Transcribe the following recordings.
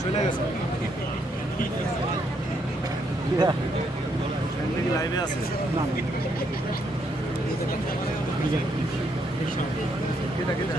চলে গেছে লাইভে আছে কেটা কেটা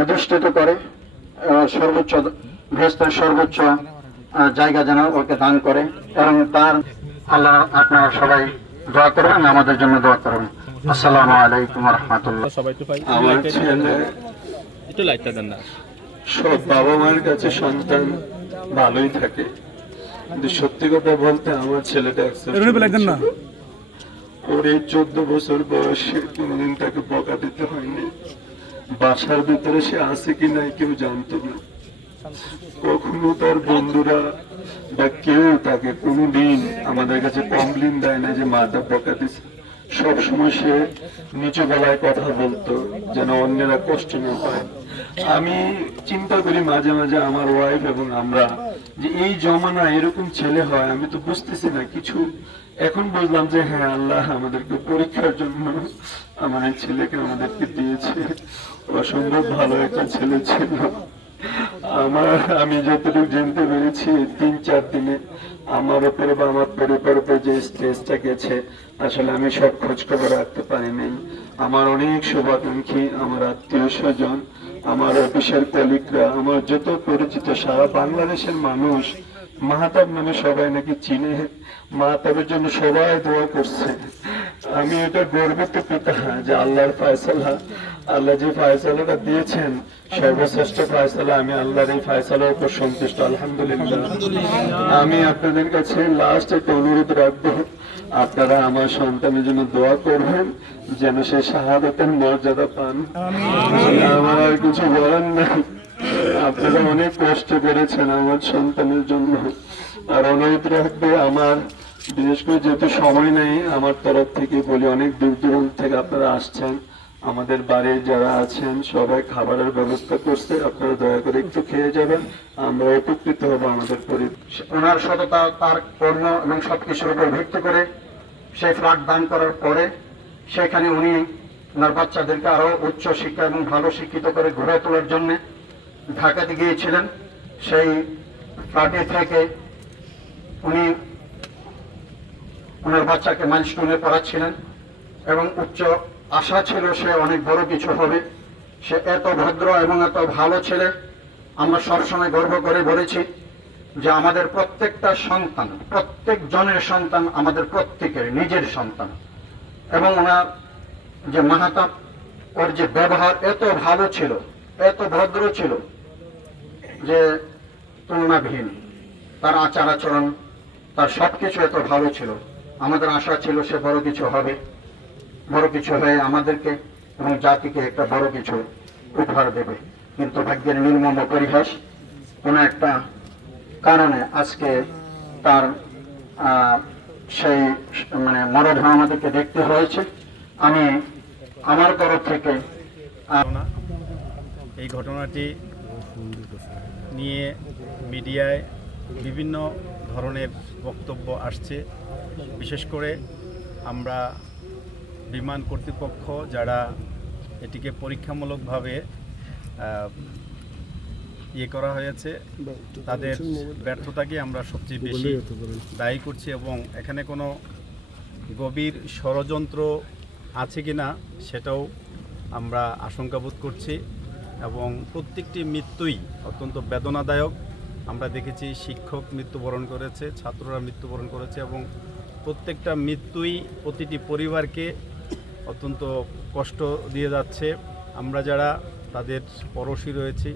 অধিষ্ঠিত করে সর্বোচ্চ বৃহস্পতির সর্বোচ্চ জায়গা যেন ওকে দান করে এবং তার আল্লাহ আপনারা সবাই দোয়া করবেন আমাদের জন্য দোয়া করবেন। আসসালামু আলাইকুম রহমতুল্লাহ। আমার ছেলে একটু লাইটটা দেন না। সব বাবা মায়ের কাছে সন্তান ভালোই থাকে। কিন্তু সত্যি কথা বলতে আমার ছেলেটা ওর এই চোদ্দ বছর বয়সে কোনদিন তাকে বকা দিতে হয়নি। বাসার ভিতরে সে আছে কি নাই কেউ জানতো না। কখনো তার বন্ধুরা বা কেউ তাকে কোনোদিন আমাদের কাছে কমপ্লেন দেয় না যে মাটা বকা দিছে। সব সময় সে নিচু গলায় কথা বলতো, যেন অন্যেরা কষ্ট না পায়। আমি চিন্তা করি মাঝে মাঝে আমার ওয়াইফ এবং আমরা যে এই জমানা এরকম ছেলে হয়, আমি তো বুঝতেছি না কিছু এখন বুঝলাম যে হ্যাঁ আল্লাহ আমাদেরকে পরীক্ষার জন্য আমার এই ছেলেকে আমাদেরকে দিয়েছে। অসম্ভব ভালো একটা ছেলে ছিল। আমার, আমি যতটুকু জানতে পেরেছি, তিন, চার দিনে আমার উপরে বা আমার পরিবার উপরে যে স্ট্রেসটা গেছে, আসলে আমি সব খোঁজ খবর রাখতে পারিনি। আমার অনেক শুভাকাঙ্ক্ষী, আমার আত্মীয় স্বজন, আমার অফিসের কলিগরা আমার যত পরিচিত সারা বাংলাদেশের মানুষ মাহাতাব নামে সবাই নাকি চিনে। মাহাতাবের জন্য সবাই দোয়া করছে। আমি এটা গর্বিত পিতা যে আল্লাহর ফায়সালা আল্লাহ যে ফায়সালাটা দিয়েছেন সর্বশ্রেষ্ঠ ফায়সালা আমি আল্লাহর এই ফায়সালার উপর সন্তুষ্ট আলহামদুলিল্লাহ। আমি আপনাদের কাছে লাস্ট একটা অনুরোধ রাখব। আপনারা আমার সন্তানের জন্য দোয়া করবেন যেন সে শাহাদতের মর্যাদা পান। আমার আর কিছু বলার নাই। আপনারা অনেক কষ্ট করেছেন আমার সন্তানের জন্য। আর অনুরোধ রাখবে আমার, বিশেষ করে যেহেতু সময় নেই, আমার তরফ থেকে বলি অনেক দূর দূরান্ত থেকে আপনারা আসছেন। আমাদের বাড়ির যারা আছেন, সবাই খাবারের ব্যবস্থা করছে। আপনারা দয়া করে একটু খেয়ে যাবেন। আমরা উপকৃত হব আমাদের ওনার সততা, তার কর্ম এবং সবকিছুর উপর ভিত্তি করে সেই ফ্ল্যাট দান করার পরে সেখানে উনি ওনার বাচ্চাদেরকে আরও উচ্চ শিক্ষা এবং ভালো শিক্ষিত করে গড়ে তোলার জন্য ঢাকাতে গিয়েছিলেন, সেই ফ্ল্যাটে থেকে উনি ওনার বাচ্চাকে মাইলস্টোনে পড়াচ্ছিলেন এবং উচ্চ আশা ছিল সে অনেক বড় কিছু হবে। সে এত ভদ্র এবং এত ভালো ছেলে, আমরা সবসময় গর্ব করে বলেছি যে আমাদের প্রত্যেকটা সন্তান, প্রত্যেক জনের সন্তান আমাদের প্রত্যেকের নিজের সন্তান। এবং ওনার যে মাহাতাব, ওর যে ব্যবহার এত ভালো ছিল এত ভদ্র ছিল যে তুলনাবিহীন। তার আচার আচরণ, তার সবকিছু এত ভালো ছিল। আমাদের আশা ছিল সে বড় কিছু হবে, বড় কিছু হয়ে আমাদেরকে এবং জাতিকে একটা বড় কিছু উপহার দেবে। কিন্তু ভাগ্যের নির্মম পরিহাস কোন একটা কারণে আজকে তার সেই মানে মরদেহ আমাদেরকে দেখতে হয়েছে। আমি আমার তরফ থেকে এই ঘটনাটি নিয়ে মিডিয়ায় বিভিন্ন ধরনের বক্তব্য আসছে। বিশেষ করে আমরা বিমান কর্তৃপক্ষ যারা এটিকে পরীক্ষামূলকভাবে ইয়ে করা হয়েছে, তাদের ব্যর্থতাকে আমরা সবচেয়ে বেশি দায়ী করছি এবং এখানে কোনো গভীর ষড়যন্ত্র আছে কি না সেটাও আমরা আশঙ্কাবোধ করছি। এবং প্রত্যেকটি মৃত্যুই অত্যন্ত বেদনাদায়ক। আমরা দেখেছি শিক্ষক মৃত্যুবরণ করেছে, ছাত্ররা মৃত্যুবরণ করেছে এবং প্রত্যেকটা মৃত্যুই প্রতিটি পরিবারকে অত্যন্ত কষ্ট দিয়ে যাচ্ছে। আমরা যারা তাদের পড়শি রয়েছি,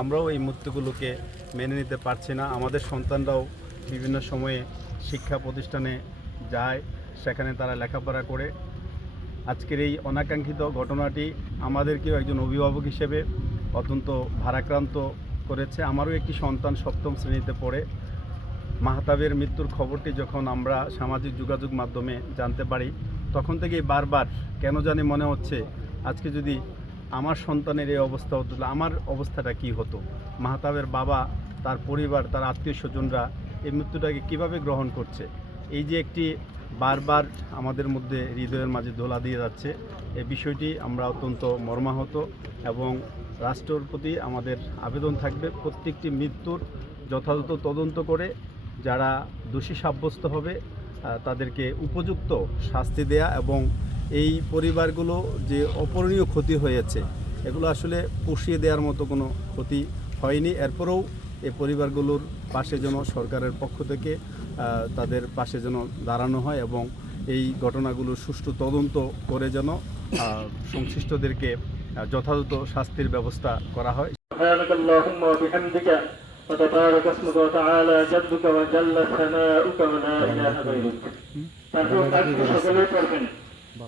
আমরাও এই মৃত্যুগুলোকে মেনে নিতে পারছি না। আমাদের সন্তানরাও বিভিন্ন সময়ে শিক্ষা প্রতিষ্ঠানে যায়, সেখানে তারা লেখাপড়া করে। আজকের এই অনাকাঙ্ক্ষিত ঘটনাটি আমাদেরকেও একজন অভিভাবক হিসেবে অত্যন্ত ভারাক্রান্ত করেছে। আমারও একটি সন্তান সপ্তম শ্রেণীতে পড়ে। মাহতাবের মৃত্যুর খবরটি যখন আমরা সামাজিক যোগাযোগ মাধ্যমে জানতে পারি, তখন থেকেই বারবার কেন জানি মনে হচ্ছে, আজকে যদি আমার সন্তানের এই অবস্থা হতো আমার অবস্থাটা কি হতো? মাহতাবের বাবা, তার পরিবার, তার আত্মীয় স্বজনরা এই মৃত্যুটাকে কীভাবে গ্রহণ করছে? এই যে একটি বারবার আমাদের মধ্যে হৃদয়ের মাঝে দোলা দিয়ে যাচ্ছে, এই বিষয়টি আমরা অত্যন্ত মর্মাহত এবং রাষ্ট্রের প্রতি আমাদের আবেদন থাকবে। প্রত্যেকটি মৃত্যুর যথাযথ তদন্ত করে যারা দোষী সাব্যস্ত হবে তাদেরকে উপযুক্ত শাস্তি দেয়া এবং এই পরিবারগুলো যে অপরণীয় ক্ষতি হয়েছে, এগুলো আসলে পুষিয়ে দেওয়ার মতো কোনো ক্ষতি হয়নি। এরপরেও এই পরিবারগুলোর পাশে যেন সরকারের পক্ষ থেকে তাদের পাশে যেন দাঁড়ানো হয় এবং এই ঘটনাগুলোর সুষ্ঠু তদন্ত করে যেন সংশ্লিষ্টদেরকে যথাযথ শাস্তির ব্যবস্থা করা হয় سبحانك اللهم وبحمدك وتبارك اسمك وتعالى جدك وجل ثناؤك ولا اله غيرك তারপর তারপর সকলে পড়বেন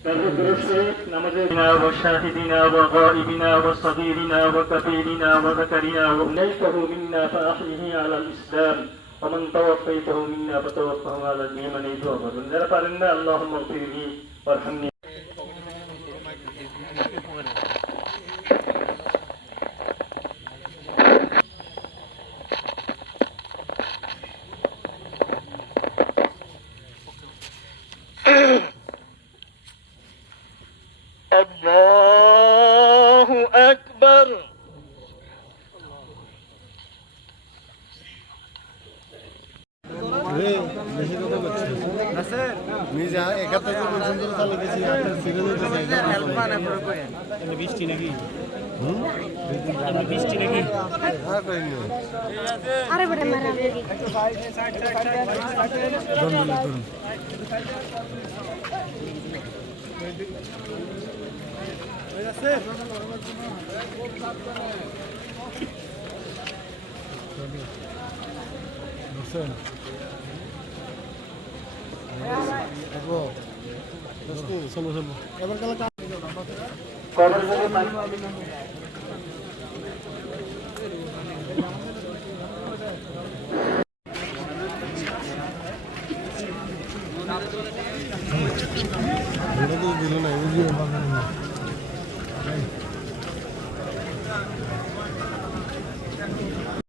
তারপর দরুদে নামাজেনা ওয়া শাহিদিনা ওয়া গাইবিনা ওয়া সাগীরিনা ওয়া কাবীরিনা ওয়া যাকারিনা ওয়া উলাইকাহু মিন্না ফাআহলিহি আলা ইসলাম ومن توفيته منا فتوفه على الإيمان توفر যারা পারেন না আল্লাহুম্মা ফিরনি ওয়ারহামনি আমাদের বৃষ্টি নাকি? বৃষ্টি নাকি? থেকে পানি দিল না